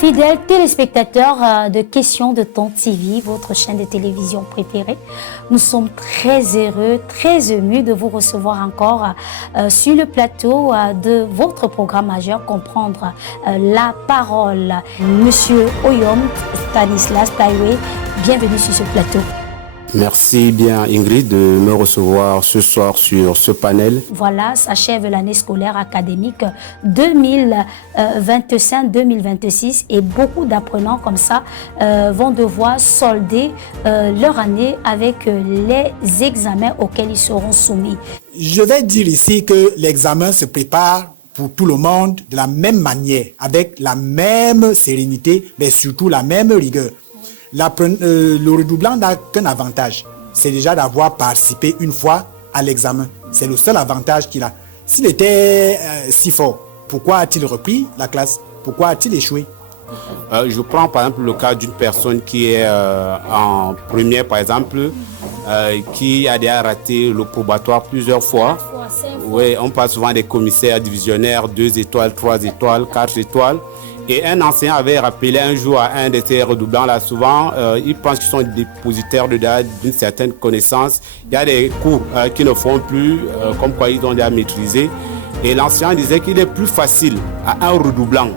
Fidèles téléspectateurs de Questions de Ton TV, votre chaîne de télévision préférée, nous sommes très heureux, très émus de vous recevoir encore sur le plateau de votre programme majeur Comprendre la parole. Monsieur Oyom Stanislas Taiwe, bienvenue sur ce plateau. Merci bien Ingrid de me recevoir ce soir sur ce panel. Voilà, s'achève l'année scolaire académique 2025-2026 et beaucoup d'apprenants comme ça vont devoir solder leur année avec les examens auxquels ils seront soumis. Je vais dire ici que l'examen se prépare pour tout le monde de la même manière, avec la même sérénité, mais surtout la même rigueur. Le redoublant n'a qu'un avantage, c'est déjà d'avoir participé une fois à l'examen. C'est le seul avantage qu'il a. S'il était si fort, pourquoi a-t-il repris la classe? Pourquoi a-t-il échoué? Je prends par exemple le cas d'une personne qui est en première par exemple, qui a déjà raté le probatoire plusieurs fois. Oui, on parle souvent des commissaires divisionnaires, 2 étoiles, 3 étoiles, 4 étoiles. Et un enseignant avait rappelé un jour à un de ces redoublants là, souvent, ils pensent qu'ils sont dépositaires d'une certaine connaissance. Il y a des cours qui ne font plus, comme quoi ils ont déjà maîtrisé. Et l'enseignant disait qu'il est plus facile à un redoublant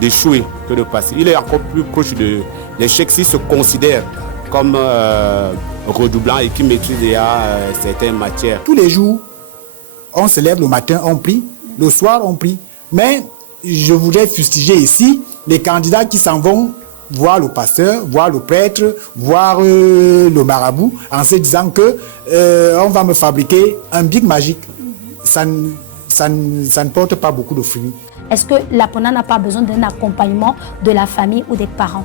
d'échouer que de passer. Il est encore plus proche de l'échec s'il se considère comme redoublant et qui maîtrise déjà certaines matières. Tous les jours, on se lève le matin, on prie, le soir, on prie. Mais je voudrais fustiger ici les candidats qui s'en vont voir le pasteur, voir le prêtre, voir le marabout, en se disant que on va me fabriquer un bic magique. Ça ne porte pas beaucoup de fruits. Est-ce que l'apprenant n'a pas besoin d'un accompagnement de la famille ou des parents?